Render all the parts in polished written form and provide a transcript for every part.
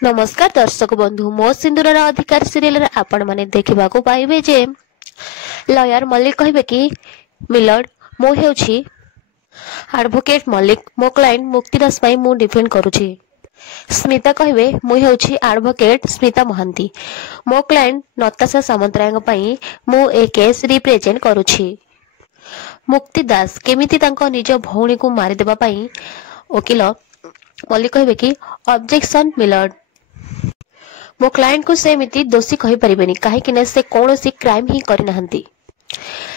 नमस्कार दर्शक बंधु मो सिंदूर अधिकार सीरियल आपण माने देखा पाइबे जे लॉयर मल्लिक कहबे कि मिलर्ड मो हेउछि एडवोकेट मल्लिक मो क्लाइंट मुक्तिदास पई मु डिफेंड करूछि। स्मिता कहबे मु हेउछि एडवोकेट स्मिता महांती मो क्लाइंट नताशा सामंतराय पई मु ए केस रिप्रेजेंट करूछि। मुक्तिदास केमिति तांको निज भौणी को मारि देबा पई वकील मल्लिक कहबे कि ऑब्जेक्शन मिलर्ड मो क्लाइंट को सेमिति दोषी कहि परिबेनी काहेकि ने से कोनोसी क्राइम ही करि नहंती।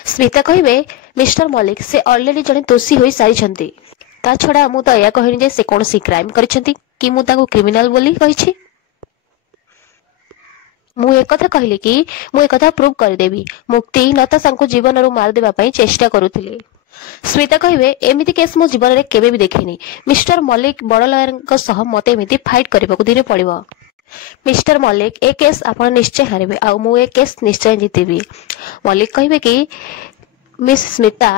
स्मिता कहबे मिस्टर मल्लिक से ऑलरेडी जने दोषी होई सारी छंती ता छडा मु त या कहनी जे से कोनोसी क्राइम करि छंती कि मु ताको क्रिमिनल बोली कहिछि। मु एक कथा कहली कि मु एक कथा प्रूव कर देबी मुक्ति नताशा को जीवन रो मार देबा पई चेष्टा करूथिले। स्मिता कहबे एमिति केस मो जीवन रे केबे भी देखिनी मिस्टर मल्लिक बड़ लॉयर को सह मते एमिति फाइट करबा को दिने पड़िबो। मिस्टर मल्लिक ए केस आपण निश्चय हारबे आ मु ए केस निश्चय जीतेबी। मल्लिक कहबे कि मिस स्मिता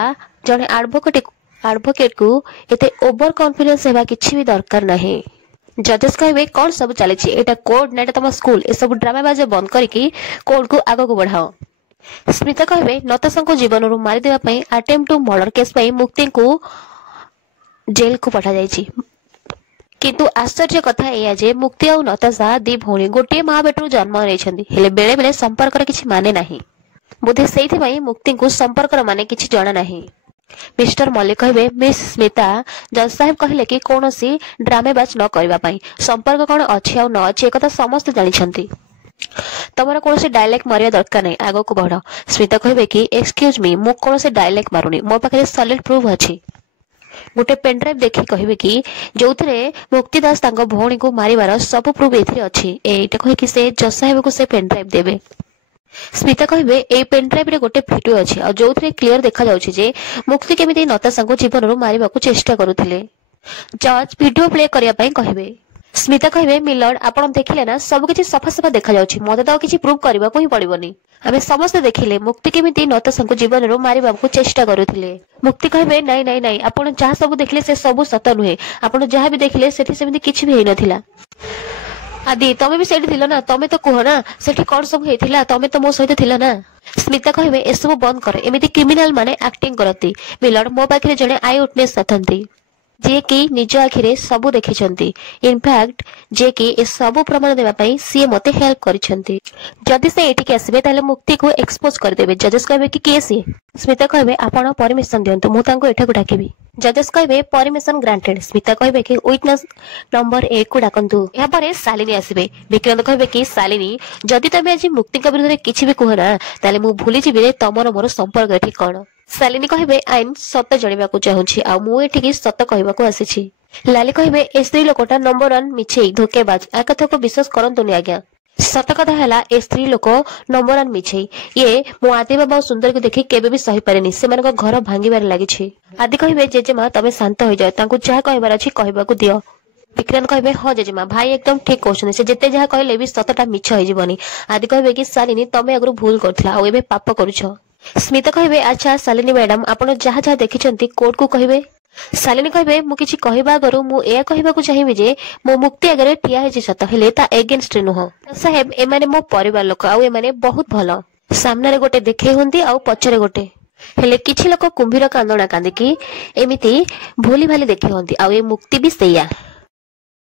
जने एडवोकेट को एते ओवर कॉन्फिडेंस हेबा किछि भी दरकार नाही। जजेस कहबे कोन सब चले छी एटा कोड नेटा तम स्कूल ए सब ड्रामा बाजे बंद करिकि कोड को आगो को बढ़ाओ। स्मिता कहबे नताशा को जीवन रो मारि देबा पई अटेम्प्ट टू मर्डर केस पई मुक्ति को जेल को पठा जायछि। किंतु आश्चर्य कथा एया जे मुक्ति और नताशा दी भौणी गोटे मां बेटरू जन्म रहिछंदी हेले बेले बेले संपर्क रे किछि माने नाही बोधे सेइथि पई मुक्ति को संपर्क रे माने किछि जणा नाही। मिस्टर मल्लिक कहबे मिस स्मिता जज साहेब कहले कि कोनोसी ड्रामेबाज न करबा पई संपर्क कोन अछि आ न अछि एकता समस्त जानि छंती तमरा कोनोसी डायलॉग मारिया दरकार नै आगो को बढ़। स्मिता कहबे कि एक्सक्यूज मी मु कोनोसी डायलॉग मारुनी मो पाखरे सॉलिड प्रूफ अछि। गोटे पेन ड्राइव देखि कहबे कि जोथरे मुक्तिदास तांको भौणी को मारिबार सब प्रूफ एथिरे अछि एटा कहि कि से जज साहेब को से पेन ड्राइव देबे। स्मिता कहबे ए पेन ड्राइव रे गोटे वीडियो अछि आ जोथरे क्लियर देखा जाउछि जे मुक्ति केमिति नताशा को जीवन रो मारिबा को चेष्टा करूथिले। जज वीडियो प्ले करिया पई कहबे। स्मिता कहबे मिलर्ड आपण देखिले ना सब किछि सफा सफा देखा जाउछि मते तो किछि प्रूफ करबा को ही पड़िबोनी आमे समस्त देखिले मुक्ति केमिति नताशा को जीवन रो मारिबा को चेष्टा करूथिले। मुक्ति कहबे नाही नाही नाही आपण जहा सब देखिले से सब सत नुहे आपण जहा भी देखिले सेठी सेमिति किछि भी हेइ नथिला। आदि तमे भी सेठी थिला ना तमे तो कहो ना सेठी कोन सब हेथिला तमे तो मो सहित थिला ना। स्मिता कहबे ए सब बंद कर एमिति क्रिमिनल माने एक्टिंग करती मिलर्ड मो पाखरे जने आई विटनेस अथंती जे कि निज आखिरे सबु देखिछंती इनफैक्ट जे कि ए सबु प्रमाण देबा पई सी मते हेल्प करिछंती जदि से एठी के आसीबे ताले मुक्ति को एक्सपोज कर देबे। जजेस कहबे कि केस स्मिता कहबे आपण परमिशन दियंतु मु तांको एठा को डाकिबी। जजेस कहबे परमिशन ग्रांटेड। स्मिता कहबे कि विटनेस नंबर 1 को डाकंतु या परे सालिनी आसीबे। विक्रांत कहबे कि सालिनी जदि तमे आज मुक्ति के विरुद्ध रे किछि भी कहना ताले मु भूली जिबे रे तमरो मोर संपर्क एठी कोन। सालिनी कहबे आइन सत जणिबा को चाहूछि आ मु एठी की सत कहबा को आसीछि। लाली कहबे ए स्त्री लोकटा नंबर 1 मिछेई धोकेबाज आ कथा को विश्वास करंतुनी आज्ञा सत कथा हैला ए स्त्री लोक नंबर 1 मिछेई ये मु आदि बाबा सुंदर को देखि केबे भी सही पारेनी सेमान को घर भांगीबार लागिछि। आदि कहबे जेजेमा तमे शांत हो जाय तांको जहा कहबार अछि कहबा को दियो। विक्रांत कहबे ह जेजेमा भाई एकदम ठीक कहछन से जते जहा कहले भी सतटा मिछ होई जीवनी। आदि कहबे कि सालिनी तमे अगरु भूल करथिला आ एबे पाप करूछ। स्मिता कहबे अच्छा सालिनी मैडम आपण जहा जहा देखिछंती कोर्ट को कहबे। सालिनी कहबे मु किछि कहबा अगरु मु ए कहबा को चाहिबे जे मो मुक्ति अगरे ठिया हेछि सत हेले ता अगेंस्ट नुह साहेब ए माने मो परिवार लोक आ ए माने बहुत भलो सामने रे गोटे देखे हुंदी आ पछरे गोटे हेले किछि लोक कुंभीर कांदणा कांदी कि एमिति भूली भाली देखे हुंदी आ ए मुक्ति भी सेया।